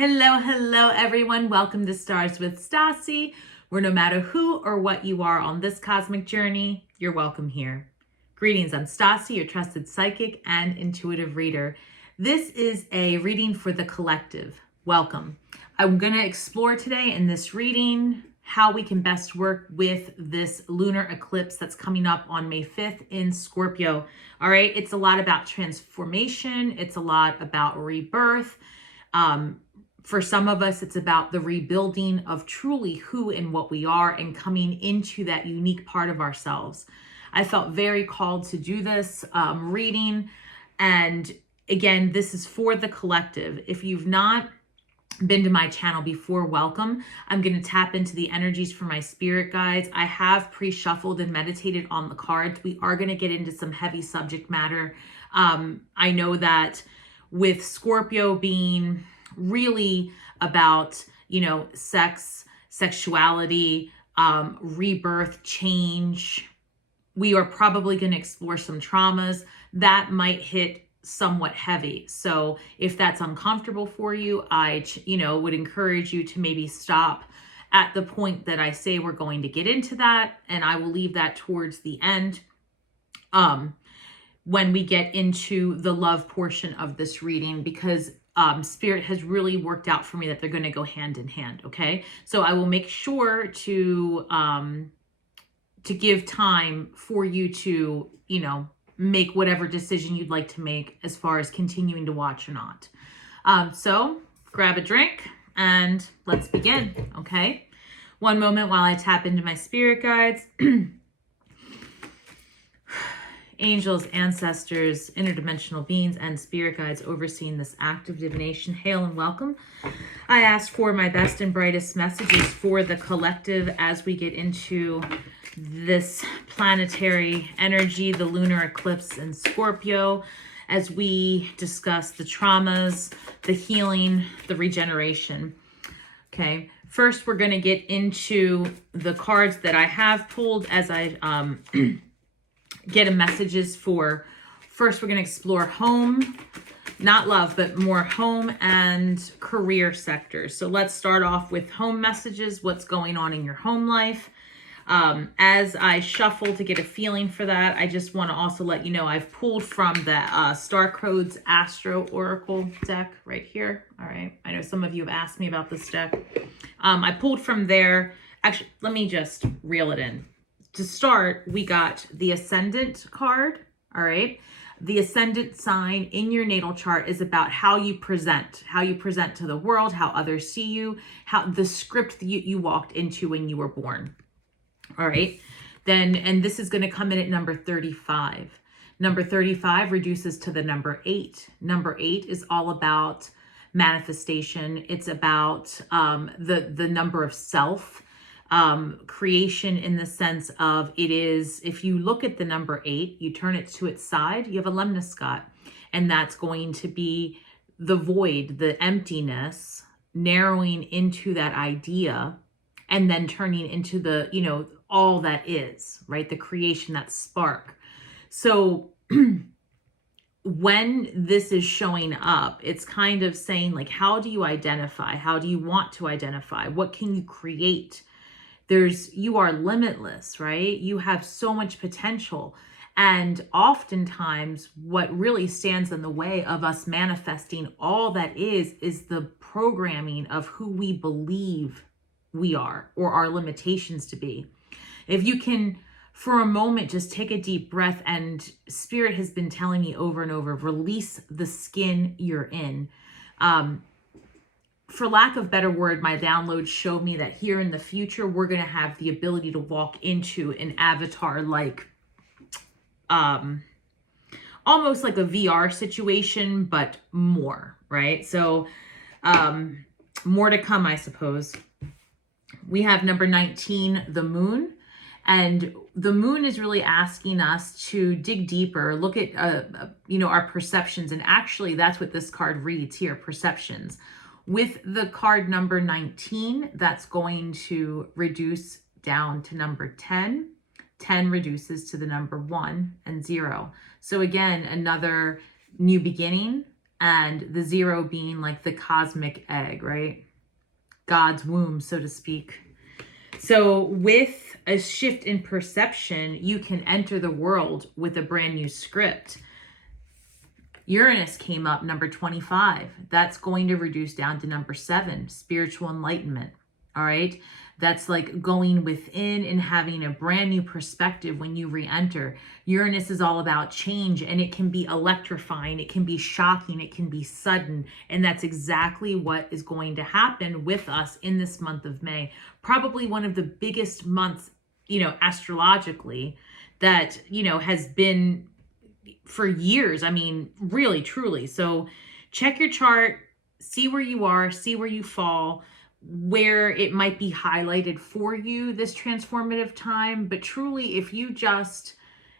Hello, everyone. Welcome to Stars with Stasi, where no matter who or what you are on this cosmic journey, you're welcome here. Greetings, I'm Stasi, your trusted psychic and intuitive reader. This is a reading for the collective. Welcome. I'm going to explore today in this reading how we can best work with this lunar eclipse that's coming up on May 5th in Scorpio. All right, it's a lot about transformation. It's a lot about rebirth. For some of us, it's about the rebuilding of truly who and what we are and coming into that unique part of ourselves. I felt very called to do this reading. And again, this is for the collective. If you've not been to my channel before, welcome. I'm going to tap into the energies for my spirit guides. I have pre-shuffled and meditated on the cards. We are going to get into some heavy subject matter. I know that with Scorpio being really about, sex, sexuality, rebirth, change, we are probably going to explore some traumas that might hit somewhat heavy. So if that's uncomfortable for you, I would encourage you to maybe stop at the point that I say we're going to get into that, and I will leave that towards the end when we get into the love portion of this reading, because Spirit has really worked out for me that they're going to go hand in hand. Okay, so I will make sure to give time for you to make whatever decision you'd like to make as far as continuing to watch or not. So grab a drink and let's begin. Okay, one moment while I tap into my spirit guides. Angels, ancestors, interdimensional beings, and spirit guides overseeing this act of divination, hail and welcome. I ask for my best and brightest messages for the collective as we get into this planetary energy, the lunar eclipse in Scorpio, as we discuss the traumas, the healing, the regeneration. Okay, first we're going to get into the cards that I have pulled as I get messages for. First, we're going to explore home, not love, but more home and career sectors. So let's start off with home messages. What's going on in your home life? As I shuffle to get a feeling for that, I just want to also let you know I've pulled from the Star Codes Astro Oracle deck right here. All right. I know some of you have asked me about this deck. I pulled from there. Actually, let me just reel it in. To start, we got the Ascendant card, all right? The Ascendant sign in your natal chart is about how you present to the world, how others see you, how the script that you walked into when you were born, all right? Then, and this is going to come in at number 35. Number 35 reduces to the number 8. Number 8 is all about manifestation. It's about the number of self. Creation, in the sense of, it is, if you look at the number 8, you turn it to its side, you have a lemniscate, and that's going to be the void, the emptiness, narrowing into that idea, and then turning into the, all that is, right? The creation, that spark. So when this is showing up, it's kind of saying, like, how do you identify? How do you want to identify? What can you create? You are limitless, right? You have so much potential. And oftentimes what really stands in the way of us manifesting all that is the programming of who we believe we are, or our limitations to be. If you can, for a moment, just take a deep breath, and Spirit has been telling me over and over, release the skin you're in. For lack of a better word, my downloads showed me that here in the future, we're going to have the ability to walk into an avatar, like almost like a VR situation, but more, right? So more to come, I suppose. We have number 19, the moon. And the moon is really asking us to dig deeper, look at, our perceptions. And actually, that's what this card reads here, perceptions. With the card number 19, that's going to reduce down to number 10. 10 reduces to the number 1 and 0. So again, another new beginning, and the 0 being like the cosmic egg, right? God's womb, so to speak. So with a shift in perception, you can enter the world with a brand new script. Uranus came up, number 25. That's going to reduce down to number 7, spiritual enlightenment. All right. That's like going within and having a brand new perspective when you re-enter. Uranus is all about change, and it can be electrifying. It can be shocking. It can be sudden. And that's exactly what is going to happen with us in this month of May. Probably one of the biggest months, astrologically that, has been for years. I mean, really, truly. So check your chart, see where you are, see where you fall, where it might be highlighted for you this transformative time. But truly, if you just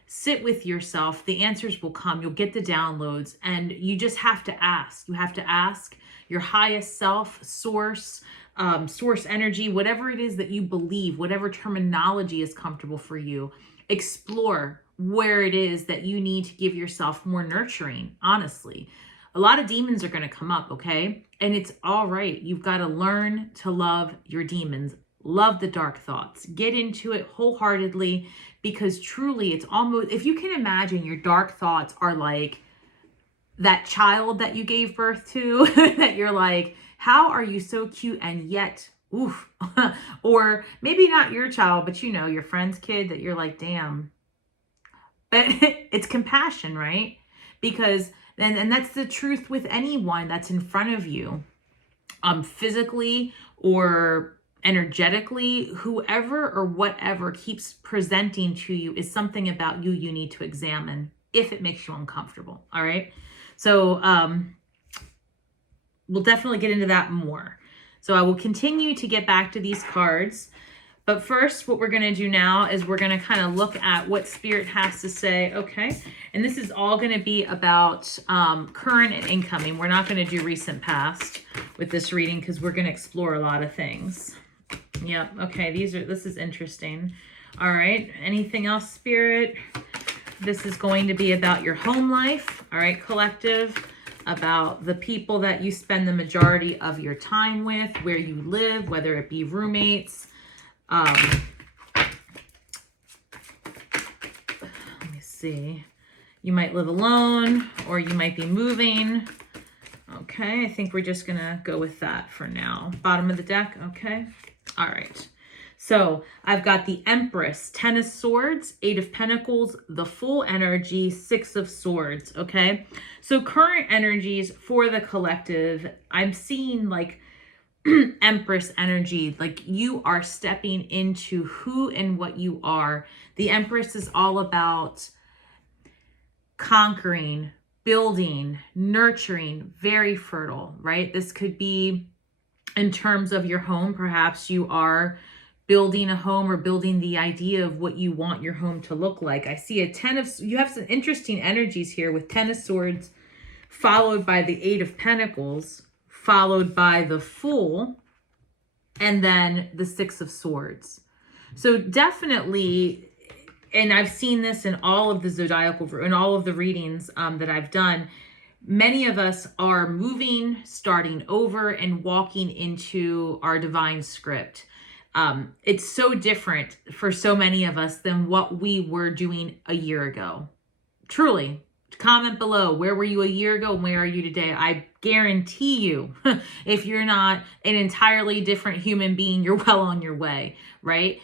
sit with yourself, the answers will come. You'll get the downloads, and you just have to ask. You have to ask your highest self, source energy, whatever it is that you believe, whatever terminology is comfortable for you. Explore where it is that you need to give yourself more nurturing. Honestly, a lot of demons are going to come up, okay? And it's all right. You've got to learn to love your demons. Love the dark thoughts. Get into it wholeheartedly, because truly it's almost, if you can imagine, your dark thoughts are like that child that you gave birth to, that you're like, how are you so cute and yet, oof. Or maybe not your child, but your friend's kid that you're like, damn. But it's compassion, right? Because and that's the truth with anyone that's in front of you, physically or energetically. Whoever or whatever keeps presenting to you is something about you need to examine if it makes you uncomfortable. All right. So we'll definitely get into that more. So I will continue to get back to these cards. But first, what we're going to do now is we're going to kind of look at what Spirit has to say, okay? And this is all going to be about current and incoming. We're not going to do recent past with this reading because we're going to explore a lot of things. Yep, okay, this is interesting. All right, anything else, Spirit? This is going to be about your home life, all right, collective, about the people that you spend the majority of your time with, where you live, whether it be roommates. Let me see. You might live alone, or you might be moving. Okay, I think we're just gonna go with that for now. Bottom of the deck, okay? All right. So I've got the Empress, 10 of Swords, 8 of Pentacles, the full energy, 6 of Swords, okay? So current energies for the collective, I'm seeing like Empress energy, like you are stepping into who and what you are. The Empress is all about conquering, building, nurturing, very fertile, right? This could be in terms of your home. Perhaps you are building a home or building the idea of what you want your home to look like. I see you have some interesting energies here with 10 of Swords, followed by the 8 of Pentacles, followed by the Fool, and then the 6 of Swords. So definitely, and I've seen this in all of the zodiacal, in all of the readings that I've done, many of us are moving, starting over, and walking into our divine script. It's so different for so many of us than what we were doing a year ago. Truly. Comment below, where were you a year ago and where are you today? I guarantee you, if you're not an entirely different human being, you're well on your way, right?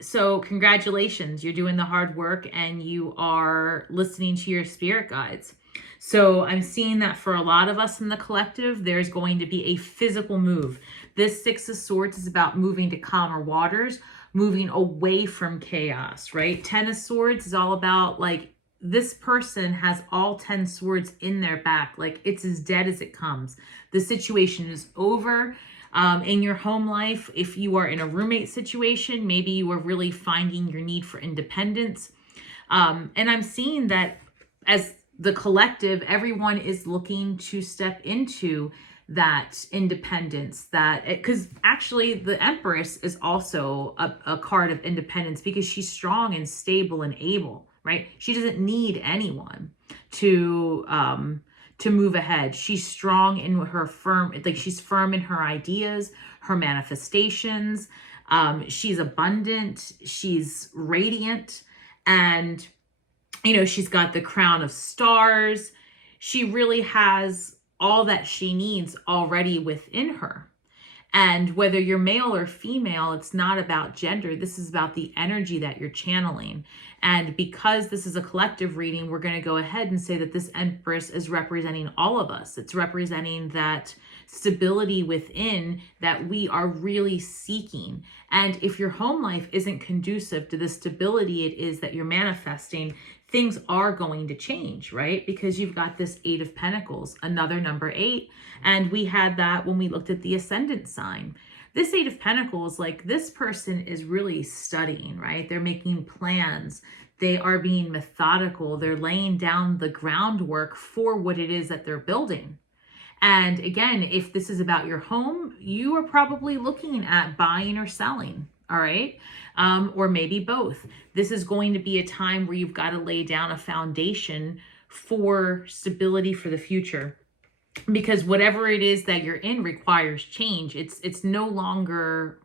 So congratulations, you're doing the hard work and you are listening to your spirit guides. So I'm seeing that for a lot of us in the collective, there's going to be a physical move. This 6 of Swords is about moving to calmer waters, moving away from chaos, right? 10 of Swords is all about like, this person has all 10 swords in their back. Like it's as dead as it comes. The situation is over. In your home life, if you are in a roommate situation, maybe you are really finding your need for independence. And I'm seeing that as the collective, everyone is looking to step into that independence, that because actually the Empress is also a card of independence because she's strong and stable and able. Right? She doesn't need anyone to to move ahead. She's strong in her firm, like she's firm in her ideas, her manifestations. She's abundant, she's radiant, and you know, she's got the crown of stars. She really has all that she needs already within her. And whether you're male or female, it's not about gender. This is about the energy that you're channeling. And because this is a collective reading, we're going to go ahead and say that this Empress is representing all of us. It's representing that stability within that we are really seeking. And if your home life isn't conducive to the stability it is that you're manifesting, things are going to change, right? Because you've got this 8 of Pentacles, another number 8. And we had that when we looked at the ascendant sign. This 8 of Pentacles, like this person is really studying, right? They're making plans. They are being methodical. They're laying down the groundwork for what it is that they're building. And again, if this is about your home, you are probably looking at buying or selling, all right? Or maybe both. This is going to be a time where you've got to lay down a foundation for stability for the future. Because whatever it is that you're in requires change. It's no longer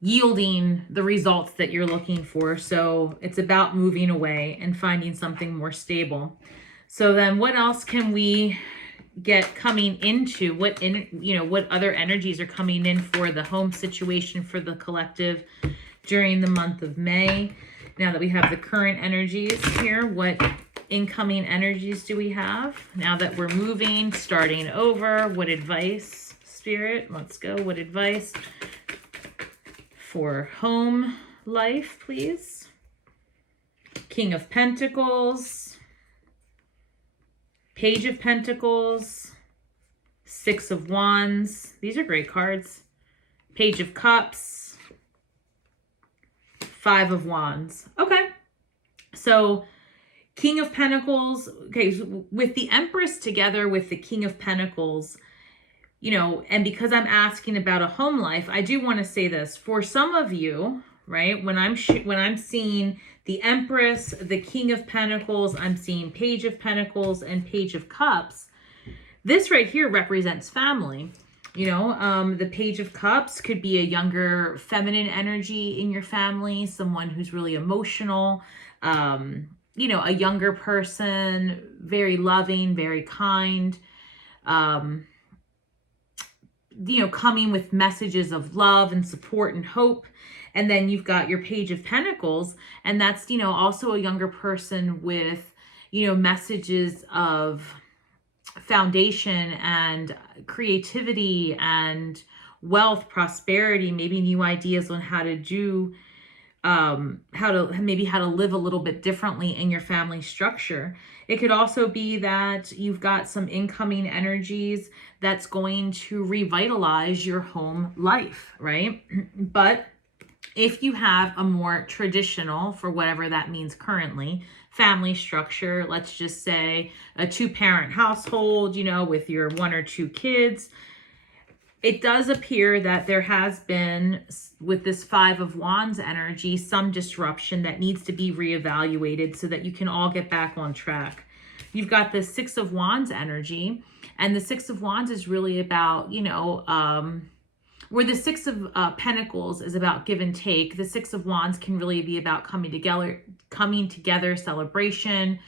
yielding the results that you're looking for. So it's about moving away and finding something more stable. So then what else can we get coming into? What other energies are coming in for the home situation for the collective during the month of May? Now that we have the current energies here, what incoming energies do we have? Now that we're moving, starting over, what advice, Spirit? Let's go. What advice for home life, please? King of Pentacles, Page of Pentacles, 6 of Wands. These are great cards. Page of Cups, 5 of Wands. Okay. So King of Pentacles. Okay. So with the Empress together with the King of Pentacles, you know, and because I'm asking about a home life, I do want to say this for some of you, right? When I'm seeing the Empress, the King of Pentacles, I'm seeing Page of Pentacles and Page of Cups. This right here represents family. You know, the Page of Cups could be a younger feminine energy in your family, someone who's really emotional, you know, a younger person, very loving, very kind, you know, coming with messages of love and support and hope. And then you've got your Page of Pentacles, and that's, you know, also a younger person with, you know, messages of foundation and creativity and wealth, prosperity, maybe new ideas on how to do, how to live a little bit differently in your family structure. It could also be that you've got some incoming energies that's going to revitalize your home life, right? But if you have a more traditional, for whatever that means currently, family structure, let's just say a 2-parent household, you know, with your 1 or 2 kids, it does appear that there has been, with this 5 of Wands energy, some disruption that needs to be reevaluated so that you can all get back on track. You've got the 6 of Wands energy, and the 6 of Wands is really about, you know, where the 6 of Pentacles is about give and take, the 6 of Wands can really be about coming together, celebration,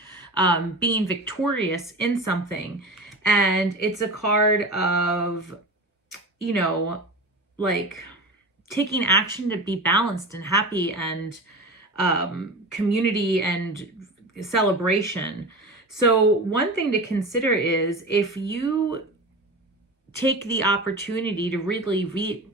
being victorious in something. And it's a card of, you know, like taking action to be balanced and happy and community and celebration. So one thing to consider is if you take the opportunity to really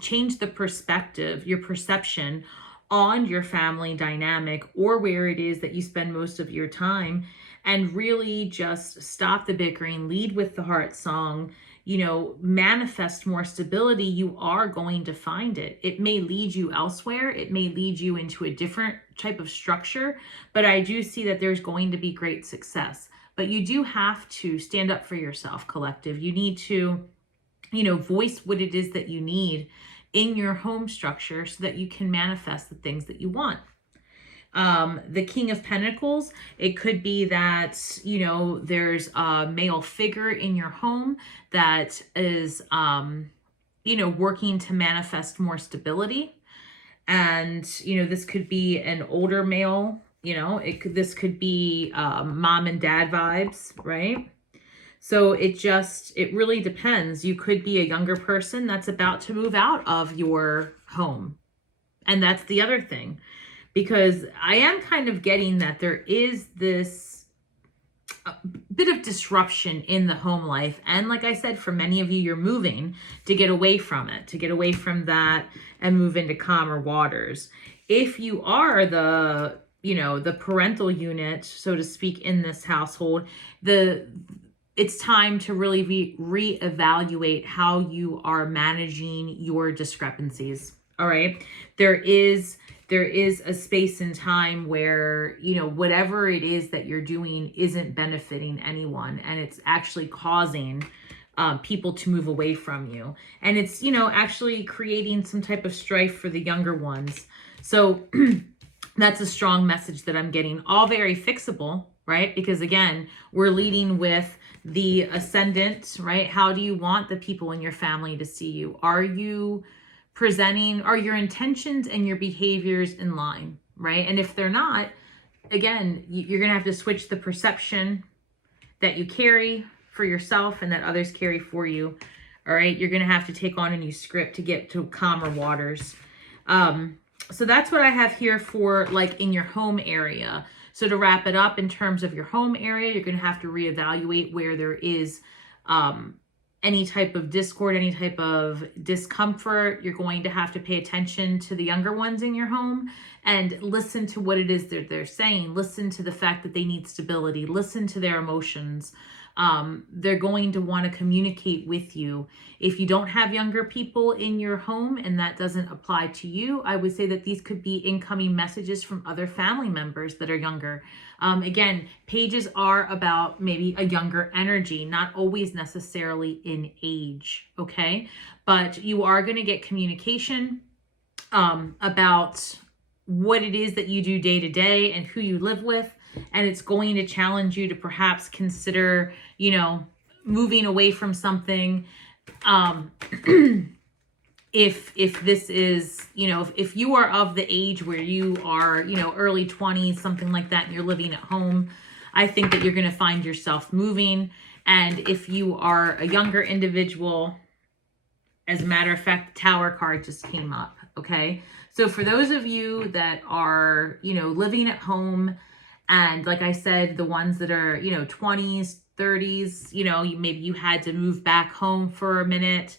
change the perspective, your perception on your family dynamic or where it is that you spend most of your time, and really just stop the bickering, lead with the heart song, you know, manifest more stability, you are going to find it. It may lead you elsewhere. It may lead you into a different type of structure, but I do see that there's going to be great success. But you do have to stand up for yourself, collective. You need to, you know, voice what it is that you need in your home structure so that you can manifest the things that you want. The King of Pentacles, it could be that, you know, there's a male figure in your home that is, you know, working to manifest more stability. And, you know, this could be an older male, you know, this could be mom and dad vibes, right? So it really depends. You could be a younger person that's about to move out of your home. And that's the other thing, because I am kind of getting that there is this bit of disruption in the home life. And like I said, for many of you, you're moving to get away from it, to get away from that and move into calmer waters. If you are the, you know, the parental unit, so to speak, in this household, it's time to really reevaluate how you are managing your discrepancies. All right. There is a space and time where, you know, whatever it is that you're doing isn't benefiting anyone, and it's actually causing people to move away from you. And it's, you know, actually creating some type of strife for the younger ones. So that's a strong message that I'm getting. All very fixable, right? Because again, we're leading with the ascendant, right? How do you want the people in your family to see you? Are your intentions and your behaviors in line, right? And if they're not, again, you're going to have to switch the perception that you carry for yourself and that others carry for you. All right. You're going to have to take on a new script to get to calmer waters. So that's what I have here for like in your home area. So to wrap it up, in terms of your home area, you're going to have to reevaluate where there is any type of discord, any type of discomfort. You're going to have to pay attention to the younger ones in your home and listen to what it is that they're saying. Listen to the fact that they need stability. Listen to their emotions. They're going to want to communicate with you. If you don't have younger people in your home and that doesn't apply to you, I would say that these could be incoming messages from other family members that are younger. Again, pages are about maybe a younger energy, not always necessarily in age, okay? But you are going to get communication about what it is that you do day to day and who you live with. And it's going to challenge you to perhaps consider, you know, moving away from something. If this is, you know, if you are of the age where you are, you know, early 20s, something like that, and you're living at home, I think that you're going to find yourself moving. And if you are a younger individual, as a matter of fact, the Tower card just came up. Okay. So for those of you that are, you know, living at home, and like I said, the ones that are, you know, 20s, 30s, you know, maybe you had to move back home for a minute.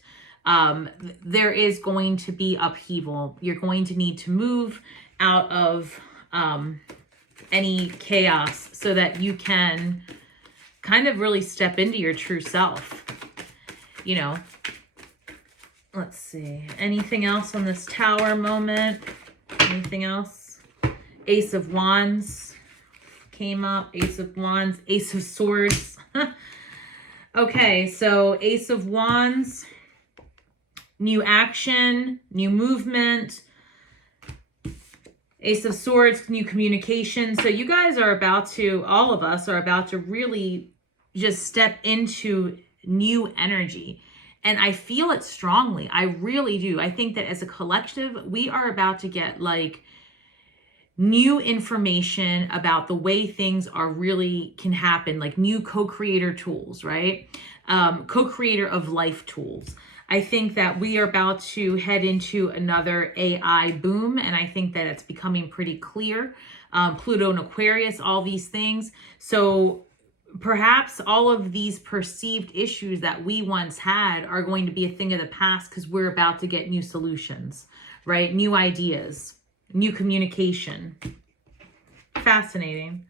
There is going to be upheaval. You're going to need to move out of any chaos so that you can kind of really step into your true self. You know, let's see. Anything else on this Tower moment? Anything else? Ace of Wands came up. Ace of Wands, Ace of Swords. Okay, so Ace of Wands, new action, new movement. Ace of Swords, new communication. So you guys are about to, all of us are about to really just step into new energy. And I feel it strongly. I really do. I think that as a collective, we are about to get like new information about the way things are really can happen, like new co-creator tools, right? Co-creator of life tools. I think that we are about to head into another AI boom, and I think that it's becoming pretty clear. Pluto and Aquarius, all these things. So perhaps all of these perceived issues that we once had are going to be a thing of the past because we're about to get new solutions, right? New ideas. New communication. Fascinating.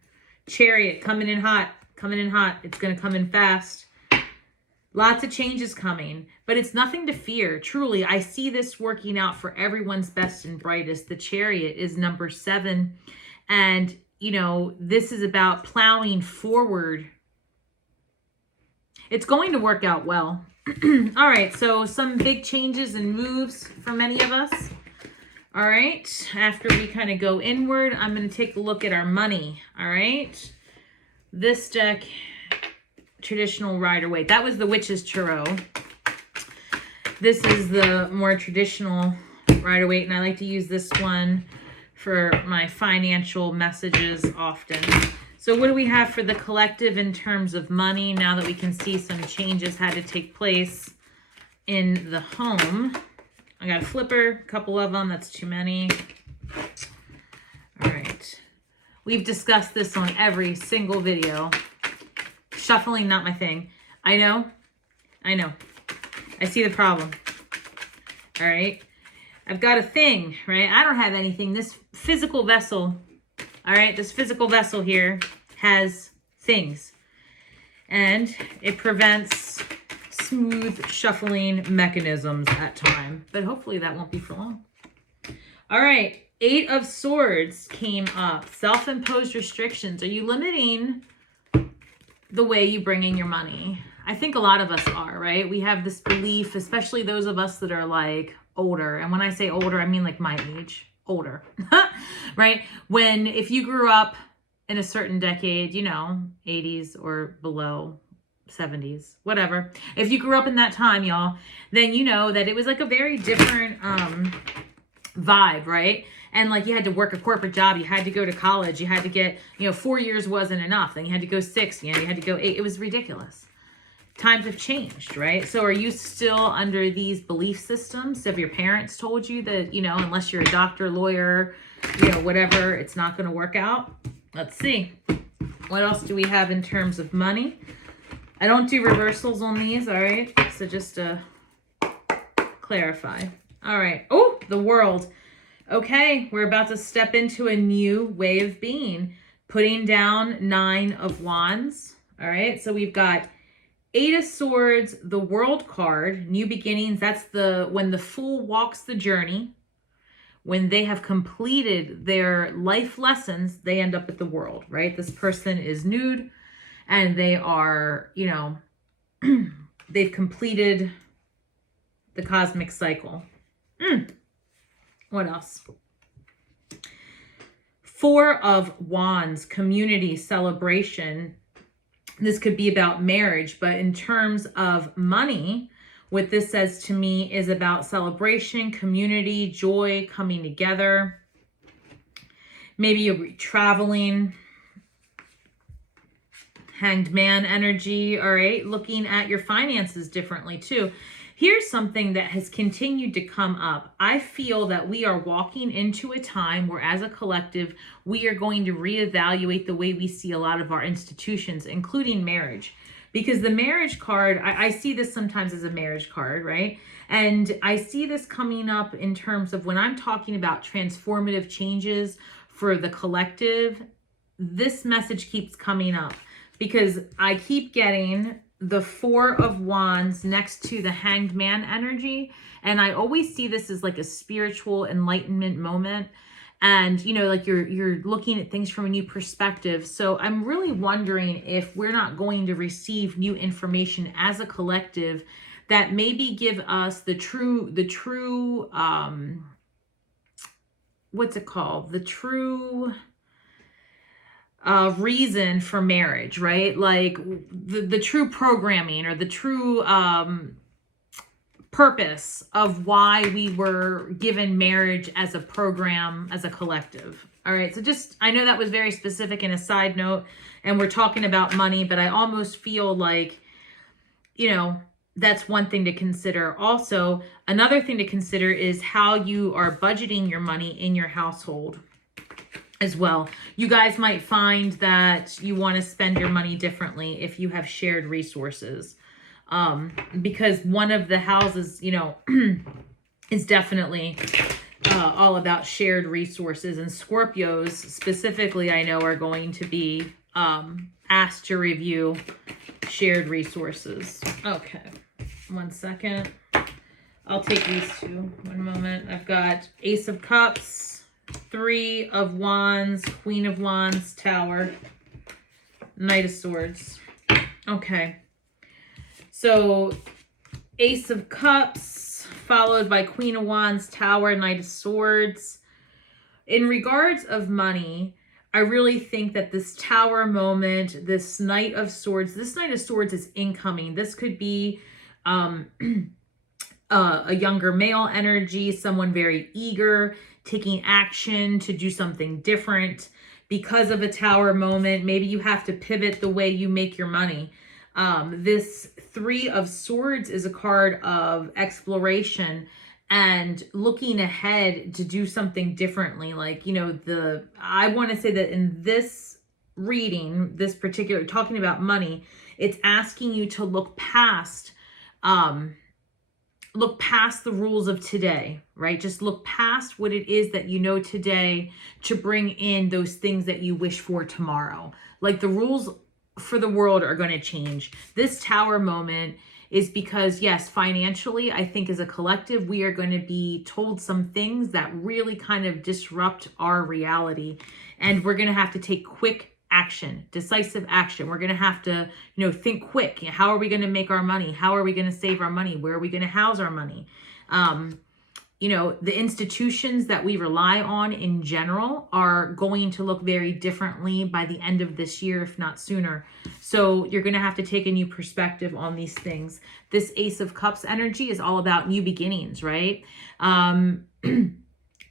Chariot coming in hot. Coming in hot. It's going to come in fast. Lots of changes coming. But it's nothing to fear. Truly, I see this working out for everyone's best and brightest. The Chariot is number 7. And, you know, this is about plowing forward. It's going to work out well. All right. So some big changes and moves for many of us. All right, after we kind of go inward, I'm going to take a look at our money. All right, this deck, traditional Rider-Waite. That was the Witch's Tarot. This is the more traditional Rider-Waite, and I like to use this one for my financial messages often. So what do we have for the collective in terms of money now that we can see some changes had to take place in the home? I got a flipper, a couple of them. That's too many. All right. We've discussed this on every single video. Shuffling, not my thing. I know. I see the problem. All right. I've got a thing, right? I don't have anything. This physical vessel, all right, this physical vessel here has things. And it prevents smooth shuffling mechanisms at time. But hopefully that won't be for long. All right. 8 of Swords came up. Self-imposed restrictions. Are you limiting the way you bring in your money? I think a lot of us are, right? We have this belief, especially those of us that are like older. And when I say older, I mean like my age, older, right? If you grew up in a certain decade, you know, 80s or below, 70s, whatever. If you grew up in that time, y'all, then you know that it was like a very different vibe, right? And like you had to work a corporate job, you had to go to college, you had to get, 4 years wasn't enough. Then you had to go 6, you had to go 8. It was ridiculous. Times have changed, right? So are you still under these belief systems? Have your parents told you that, unless you're a doctor, lawyer, whatever, it's not going to work out? Let's see. What else do we have in terms of money? I don't do reversals on these, all right? So just to clarify. All right. Oh, the World. Okay, we're about to step into a new way of being. Putting down 9 of Wands. All right, so we've got 8 of Swords, the World card, new beginnings. That's when the Fool walks the journey. When they have completed their life lessons, they end up at the World, right? This person is nude. And they are, they've completed the cosmic cycle. What else? 4 of Wands, community, celebration. This could be about marriage, but in terms of money, what this says to me is about celebration, community, joy, coming together. Maybe you're traveling. Hanged Man energy, all right? Looking at your finances differently too. Here's something that has continued to come up. I feel that we are walking into a time where as a collective, we are going to reevaluate the way we see a lot of our institutions, including marriage. Because the marriage card, I see this sometimes as a marriage card, right? And I see this coming up in terms of when I'm talking about transformative changes for the collective, this message keeps coming up. Because I keep getting the 4 of Wands next to the Hanged Man energy. And I always see this as like a spiritual enlightenment moment. And, like you're looking at things from a new perspective. So I'm really wondering if we're not going to receive new information as a collective that maybe give us the true, what's it called? The true reason for marriage, right? Like the true programming or the true purpose of why we were given marriage as a program, as a collective. All right. So I know that was very specific in a side note and we're talking about money, but I almost feel like, that's one thing to consider. Also, another thing to consider is how you are budgeting your money in your household as well. You guys might find that you want to spend your money differently if you have shared resources. Because one of the houses, is definitely all about shared resources. And Scorpios specifically, I know, are going to be asked to review shared resources. Okay, 1 second. I'll take these 2. 1 moment. I've got Ace of Cups, 3 of Wands, Queen of Wands, Tower, Knight of Swords. Okay. So Ace of Cups, followed by Queen of Wands, Tower, Knight of Swords. In regards of money, I really think that this Tower moment, this Knight of Swords is incoming. This could be a younger male energy, someone very eager, taking action to do something different. Because of a Tower moment, maybe you have to pivot the way you make your money. This Three of Swords is a card of exploration and looking ahead to do something differently. Like, you know, I want to say that in this reading, this particular, talking about money, it's asking you to look past the rules of today, right? Just look past what it is that you know today to bring in those things that you wish for tomorrow. Like, the rules for the world are going to change. This Tower moment is because, yes, financially, I think as a collective, we are going to be told some things that really kind of disrupt our reality. And we're going to have to take quick action, decisive action. We're going to have to, think quick. How are we going to make our money? How are we going to save our money? Where are we going to house our money? The institutions that we rely on in general are going to look very differently by the end of this year, if not sooner. So you're going to have to take a new perspective on these things. This Ace of Cups energy is all about new beginnings, right?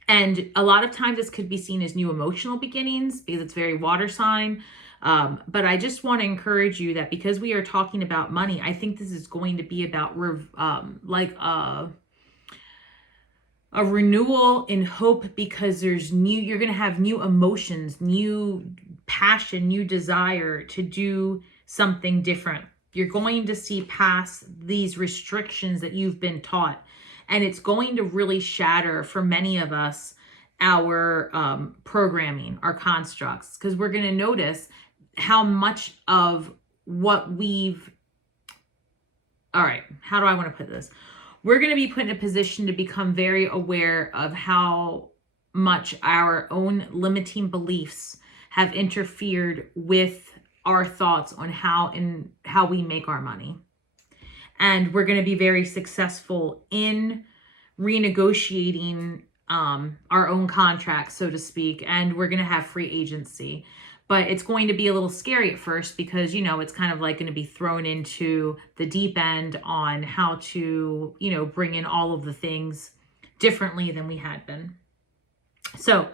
And a lot of times this could be seen as new emotional beginnings because it's very water sign. But I just want to encourage you that because we are talking about money, I think this is going to be about a renewal in hope, because you're going to have new emotions, new passion, new desire to do something different. You're going to see past these restrictions that you've been taught. And it's going to really shatter, for many of us, our programming, our constructs, because we're going to notice how much of what how do I want to put this? We're going to be put in a position to become very aware of how much our own limiting beliefs have interfered with our thoughts on how we make our money. And we're going to be very successful in renegotiating our own contracts, so to speak. And we're going to have free agency. But it's going to be a little scary at first because, it's kind of like going to be thrown into the deep end on how to, bring in all of the things differently than we had been. So,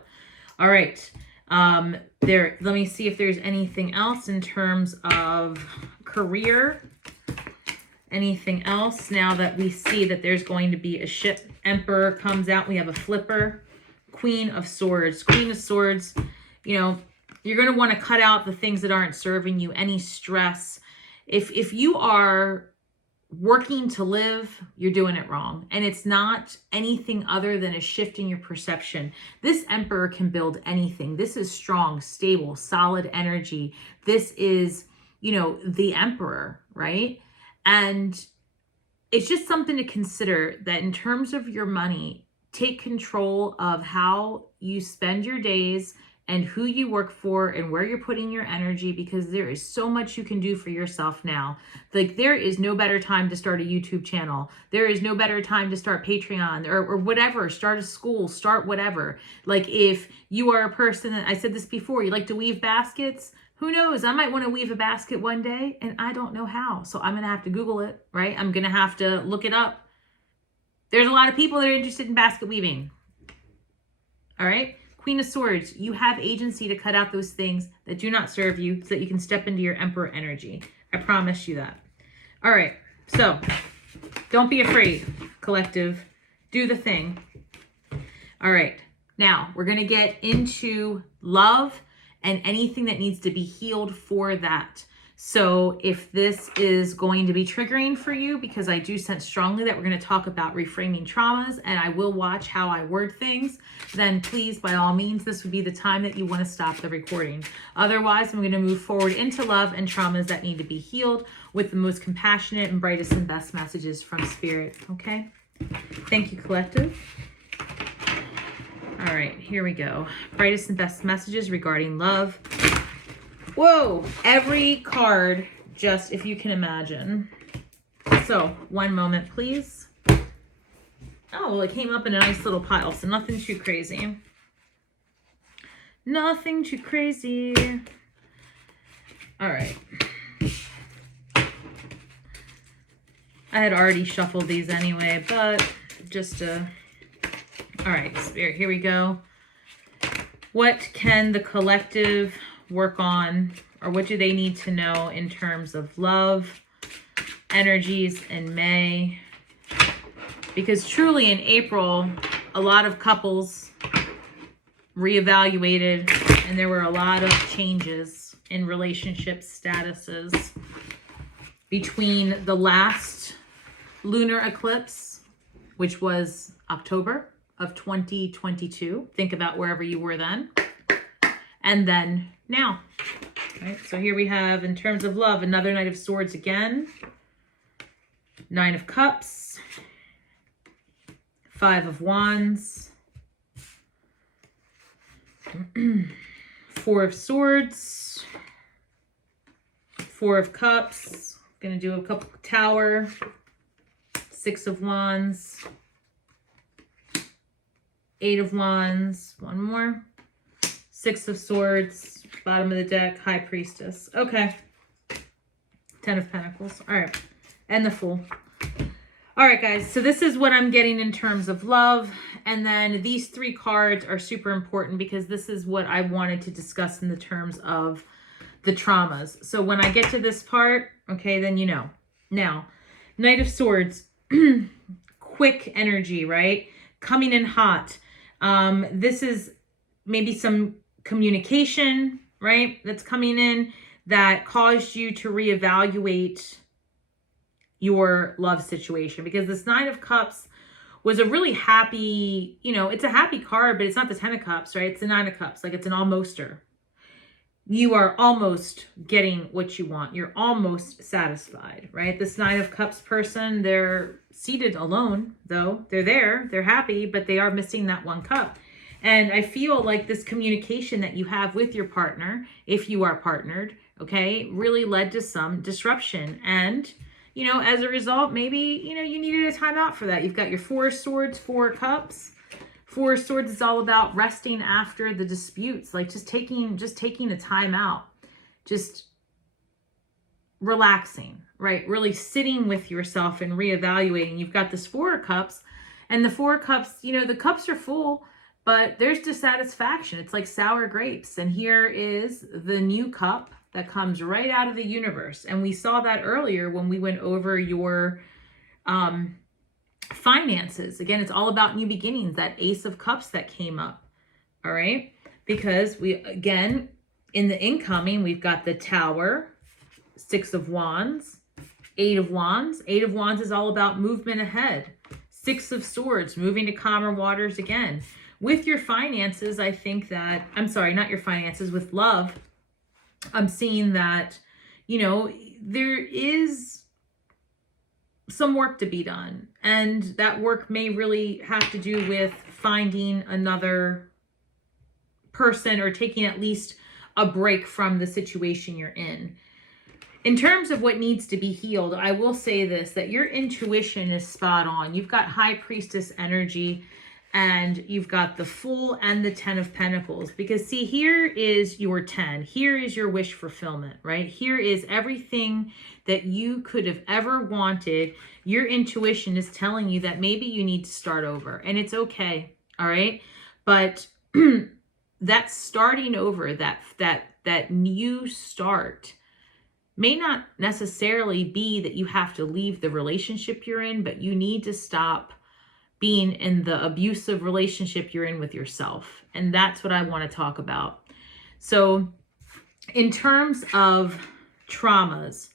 all right. Let me see if there's anything else in terms of career. Anything else now that we see that there's going to be a ship. Emperor comes out. We have a flipper. Queen of Swords. Queen of Swords, you're going to want to cut out the things that aren't serving you, any stress. If you are working to live, you're doing it wrong. And it's not anything other than a shift in your perception. This Emperor can build anything. This is strong, stable, solid energy. This is, the Emperor, right? And it's just something to consider that in terms of your money, take control of how you spend your days and who you work for and where you're putting your energy, because there is so much you can do for yourself now. Like, there is no better time to start a YouTube channel. There is no better time to start Patreon or whatever, start a school, start whatever. Like, if you are a person, I said this before, you like to weave baskets, who knows? I might want to weave a basket one day and I don't know how. So I'm going to have to Google it, right? I'm going to have to look it up. There's a lot of people that are interested in basket weaving. All right. Queen of Swords, you have agency to cut out those things that do not serve you so that you can step into your Emperor energy. I promise you that. All right. So don't be afraid, collective. Do the thing. All right. Now we're going to get into love and anything that needs to be healed for that. So if this is going to be triggering for you, because I do sense strongly that we're going to talk about reframing traumas, and I will watch how I word things, then please, by all means, this would be the time that you want to stop the recording. Otherwise, I'm going to move forward into love and traumas that need to be healed with the most compassionate and brightest and best messages from Spirit. Okay? Thank you, collective. All right, here we go. Brightest and best messages regarding love. Whoa, every card, just if you can imagine. So, one moment, please. Oh, well, it came up in a nice little pile, so nothing too crazy. Nothing too crazy. All right. I had already shuffled these anyway, but just to... All right, Spirit, here we go. What can the collective work on, or what do they need to know in terms of love, energies in May? Because truly in April, a lot of couples reevaluated, and there were a lot of changes in relationship statuses between the last lunar eclipse, which was October of 2022. Think about wherever you were then. And then now. Right? So here we have, in terms of love, another Knight of Swords again. Nine of Cups. Five of Wands. Four of Swords. Four of Cups. Gonna do a couple Tower. Six of Wands. Eight of Wands. One more. Six of Swords. Bottom of the deck. High Priestess. Okay. Ten of Pentacles. All right. And the Fool. All right, guys. So this is what I'm getting in terms of love. And then these three cards are super important because this is what I wanted to discuss in the terms of the traumas. So when I get to this part, okay, then you know. Now, Knight of Swords. Quick energy, right? Coming in hot. This is maybe some communication, right? That's coming in that caused you to reevaluate your love situation, because this Nine of Cups was a really happy, you know, it's a happy card, but it's not the Ten of Cups, right? It's the Nine of Cups. Like, it's an almoster. You are almost getting what you want. You're almost satisfied, right? This Nine of Cups person, they're seated alone, though. They're there, they're happy, but they are missing that one cup. And I feel like this communication that you have with your partner, if you are partnered, okay, really led to some disruption. And, you know, as a result, maybe, you know, you needed a timeout for that. You've got your Four of Swords, Four of Cups. Four of Swords is all about resting after the disputes, like just taking a time out, just relaxing, right? Really sitting with yourself and reevaluating. You've got this Four of Cups, and the Four of Cups, you know, the cups are full, but there's dissatisfaction. It's like sour grapes. And here is the new cup that comes right out of the universe. And we saw that earlier when we went over your finances. Again, it's all about new beginnings, that Ace of Cups that came up. All right. Because we, again, in the incoming, we've got the Tower, Six of Wands, Eight of Wands. Eight of Wands is all about movement ahead. Six of Swords, moving to calmer waters again. With your finances, I think that, I'm sorry, not your finances, with love, I'm seeing that, you know, there is some work to be done. And that work may really have to do with finding another person or taking at least a break from the situation you're in. In terms of what needs to be healed, I will say this, that your intuition is spot on. You've got High Priestess energy, and you've got the Fool and the Ten of Pentacles. Because see, here is your 10. Here is your wish fulfillment, right? Here is everything that you could have ever wanted. Your intuition is telling you that maybe you need to start over, and it's okay, all right? But that starting over, that new start may not necessarily be that you have to leave the relationship you're in, but you need to stop being in the abusive relationship you're in with yourself. And that's what I want to talk about. So in terms of traumas,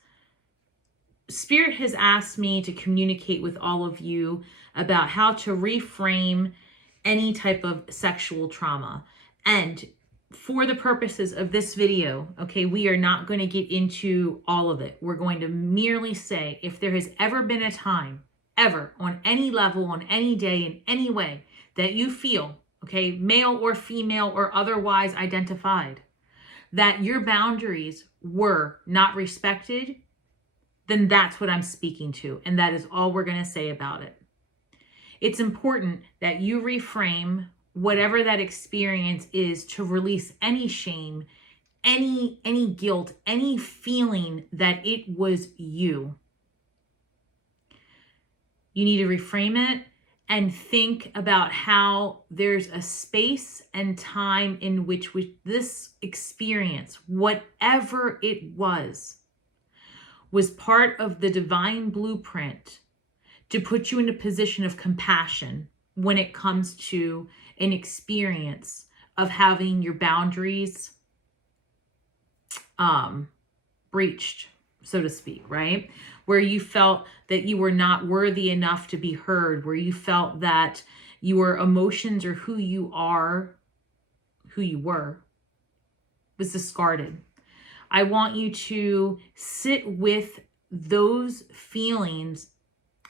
Spirit has asked me to communicate with all of you about how to reframe any type of sexual trauma. And for the purposes of this video, okay, we are not going to get into all of it. We're going to merely say, if there has ever been a time, ever, on any level, on any day, in any way, that you feel, okay, male or female or otherwise identified, that your boundaries were not respected, then that's what I'm speaking to. And that is all we're going to say about it. It's important that you reframe whatever that experience is to release any shame, any guilt, any feeling that it was you. You need to reframe it and think about how there's a space and time in which this experience, whatever it was part of the divine blueprint to put you in a position of compassion when it comes to an experience of having your boundaries breached, so to speak, right? Where you felt that you were not worthy enough to be heard, where you felt that your emotions or who you were, was discarded. I want you to sit with those feelings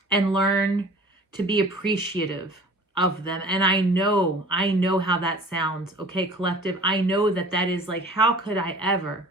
and learn to be appreciative of them. And I know how that sounds. Okay, collective. I know that is like, how could I ever?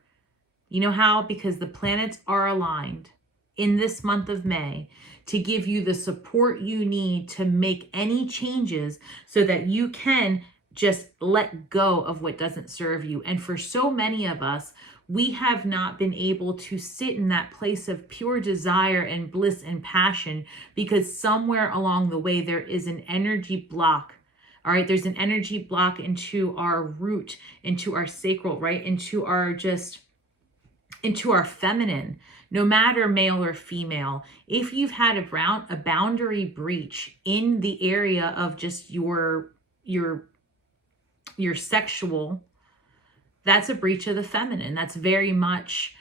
You know how? Because the planets are aligned in this month of May to give you the support you need to make any changes so that you can just let go of what doesn't serve you. And for so many of us, we have not been able to sit in that place of pure desire and bliss and passion because somewhere along the way, there is an energy block. All right. There's an energy block into our root, into our sacral, right? Into our feminine, no matter male or female. If you've had a boundary breach in the area of just your sexual, that's a breach of the feminine. That's very much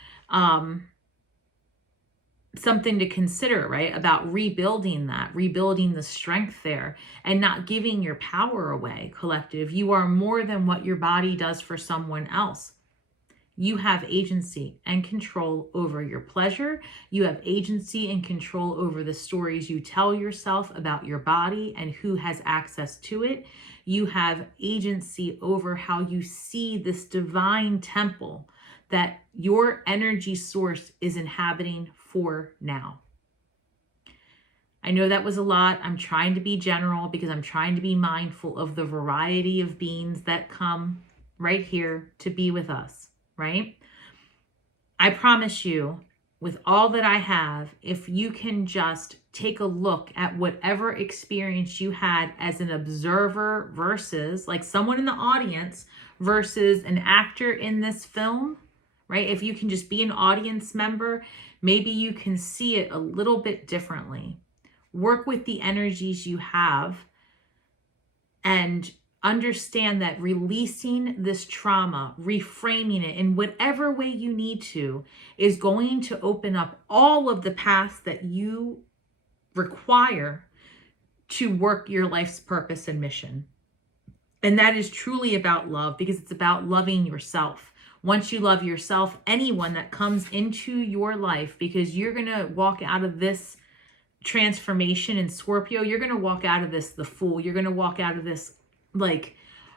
something to consider, right? About rebuilding the strength there and not giving your power away, collective. You are more than what your body does for someone else. You have agency and control over your pleasure. You have agency and control over the stories you tell yourself about your body and who has access to it. You have agency over how you see this divine temple that your energy source is inhabiting for now. I know that was a lot. I'm trying to be general because I'm trying to be mindful of the variety of beings that come right here to be with us. Right? I promise you, with all that I have, if you can just take a look at whatever experience you had as an observer versus like someone in the audience versus an actor in this film, right? If you can just be an audience member, maybe you can see it a little bit differently. Work with the energies you have and understand that releasing this trauma, reframing it in whatever way you need to, is going to open up all of the paths that you require to work your life's purpose and mission. And that is truly about love, because it's about loving yourself. Once you love yourself, anyone that comes into your life, because you're going to walk out of this transformation in Scorpio, you're going to walk out of this the Fool. You're going to walk out of this like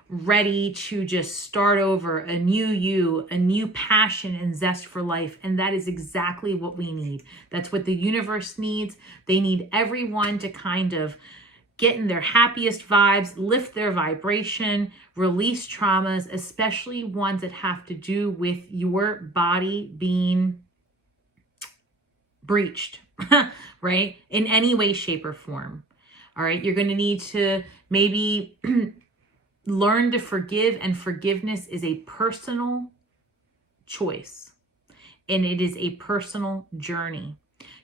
ready to just start over, a new you, a new passion and zest for life. And that is exactly what we need. That's what the universe needs. They need everyone to kind of get in their happiest vibes, lift their vibration, release traumas, especially ones that have to do with your body being breached, right? In any way, shape, or form. All right. You're going to need to maybe learn to forgive, and forgiveness is a personal choice and it is a personal journey.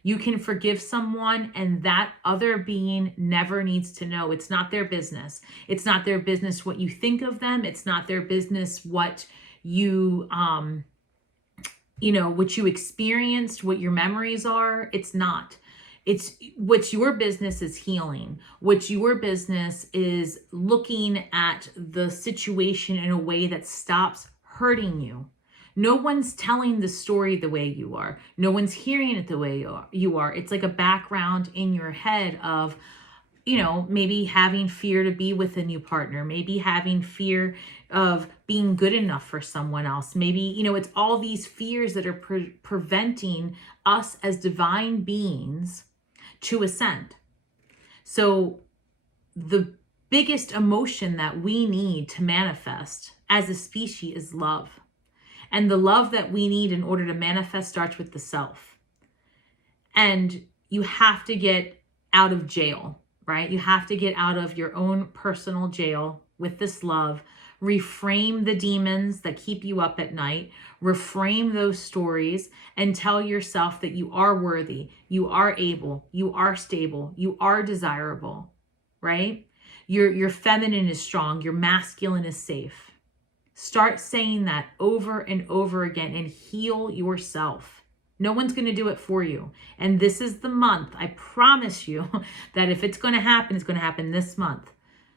You can forgive someone and that other being never needs to know. It's not their business. It's not their business what you think of them. It's not their business what you, what you experienced, what your memories are. It's not. It's what's your business is healing. What's your business is looking at the situation in a way that stops hurting you. No one's telling the story the way you are. No one's hearing it the way you are. It's like a background in your head of, maybe having fear to be with a new partner, maybe having fear of being good enough for someone else. Maybe, it's all these fears that are preventing us as divine beings to ascend. So the biggest emotion that we need to manifest as a species is love. And the love that we need in order to manifest starts with the self. And you have to get out of jail, right? You have to get out of your own personal jail with this love. Reframe the demons that keep you up at night. Reframe those stories and tell yourself that you are worthy, you are able, you are stable, you are desirable, right? Your feminine is strong, your masculine is safe. Start saying that over and over again and heal yourself. No one's going to do it for you. And this is the month, I promise you, that if it's going to happen, it's going to happen this month.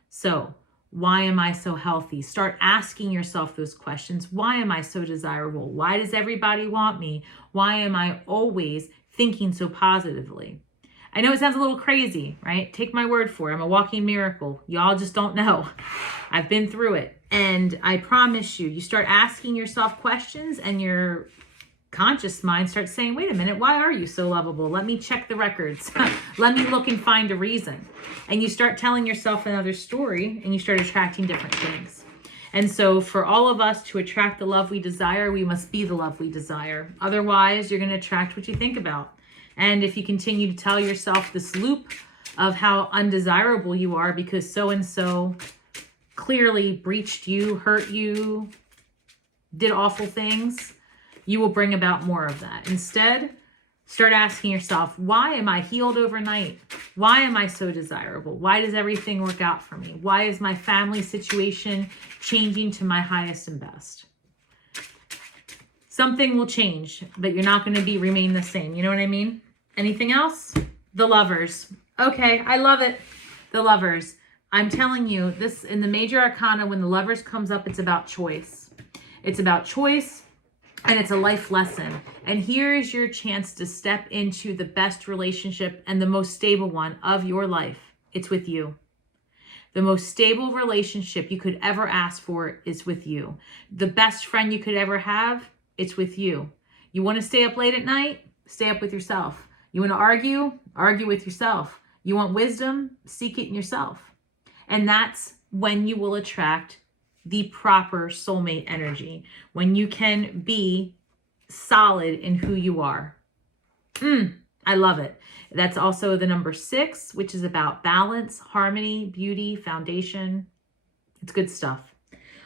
So, why am I so healthy? Start asking yourself those questions. Why am I so desirable? Why does everybody want me? Why am I always thinking so positively? I know it sounds a little crazy, right? Take my word for it. I'm a walking miracle. Y'all just don't know. I've been through it. And I promise you, you start asking yourself questions and your conscious mind starts saying, wait a minute, why are you so lovable? Let me check the records. Let me look and find a reason. And you start telling yourself another story and you start attracting different things. And so for all of us to attract the love we desire, we must be the love we desire. Otherwise, you're going to attract what you think about. And if you continue to tell yourself this loop of how undesirable you are because so-and-so clearly breached you, hurt you, did awful things, you will bring about more of that. Instead, start asking yourself, why am I healed overnight? Why am I so desirable? Why does everything work out for me? Why is my family situation changing to my highest and best? Something will change, but you're not going to remain the same. You know what I mean? Anything else? The Lovers. Okay, I love it. The Lovers. I'm telling you, this in the major arcana, when the Lovers comes up, it's about choice. It's about choice. And it's a life lesson. And here's your chance to step into the best relationship and the most stable one of your life. It's with you. The most stable relationship you could ever ask for is with you. The best friend you could ever have, it's with you. You want to stay up late at night? Stay up with yourself. You want to argue? Argue with yourself. You want wisdom? Seek it in yourself. And that's when you will attract the proper soulmate energy, when you can be solid in who you are. I love it. That's also the number 6, which is about balance, harmony, beauty, foundation. It's good stuff.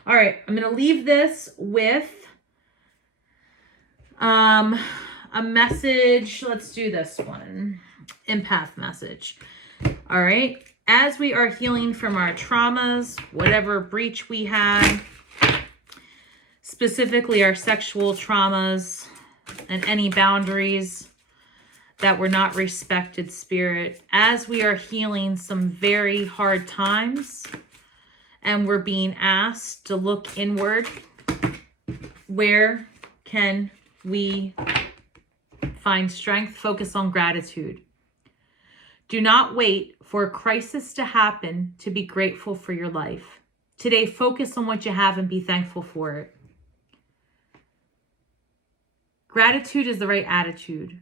All right, I'm going to leave this with a message. Let's do this one. Empath message. All right. As we are healing from our traumas, whatever breach we had, specifically our sexual traumas and any boundaries that were not respected, Spirit, as we are healing some very hard times and we're being asked to look inward, where can we find strength? Focus on gratitude. Do not wait for a crisis to happen to be grateful for your life. Today, focus on what you have and be thankful for it. Gratitude is the right attitude.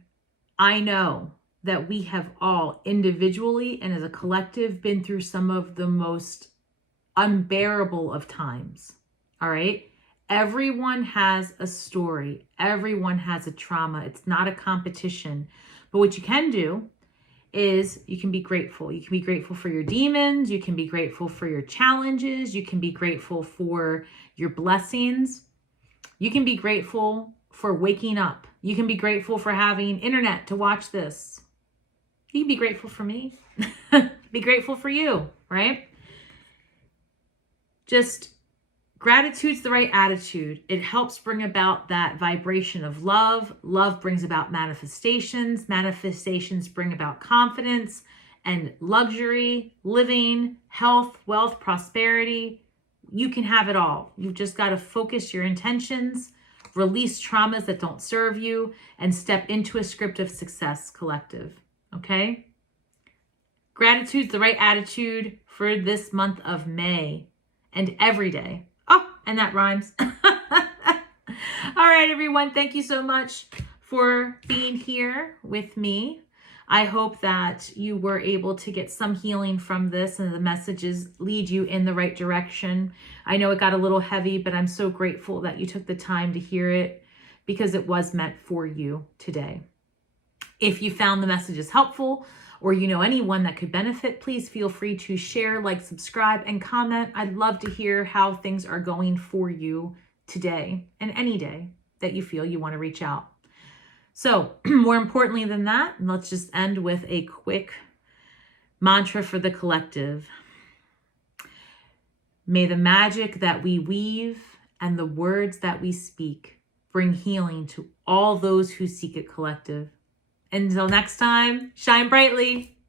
I know that we have all individually and as a collective been through some of the most unbearable of times. All right? Everyone has a story. Everyone has a trauma. It's not a competition. But what you can do is you can be grateful. You can be grateful for your demons. You can be grateful for your challenges. You can be grateful for your blessings. You can be grateful for waking up. You can be grateful for having internet to watch this. You can be grateful for me. Be grateful for you, right? Just gratitude's the right attitude. It helps bring about that vibration of love. Love brings about manifestations. Manifestations bring about confidence and luxury, living, health, wealth, prosperity. You can have it all. You've just got to focus your intentions, release traumas that don't serve you, and step into a script of success, collective. Okay? Gratitude's the right attitude for this month of May and every day. Oh, and that rhymes. All right, everyone. Thank you so much for being here with me. I hope that you were able to get some healing from this and the messages lead you in the right direction. I know it got a little heavy, but I'm so grateful that you took the time to hear it because it was meant for you today. If you found the messages helpful or you know anyone that could benefit, please feel free to share, like, subscribe, and comment. I'd love to hear how things are going for you today and any day that you feel you want to reach out. So more importantly than that, let's just end with a quick mantra for the collective. May the magic that we weave and the words that we speak bring healing to all those who seek it, collective. Until next time, shine brightly.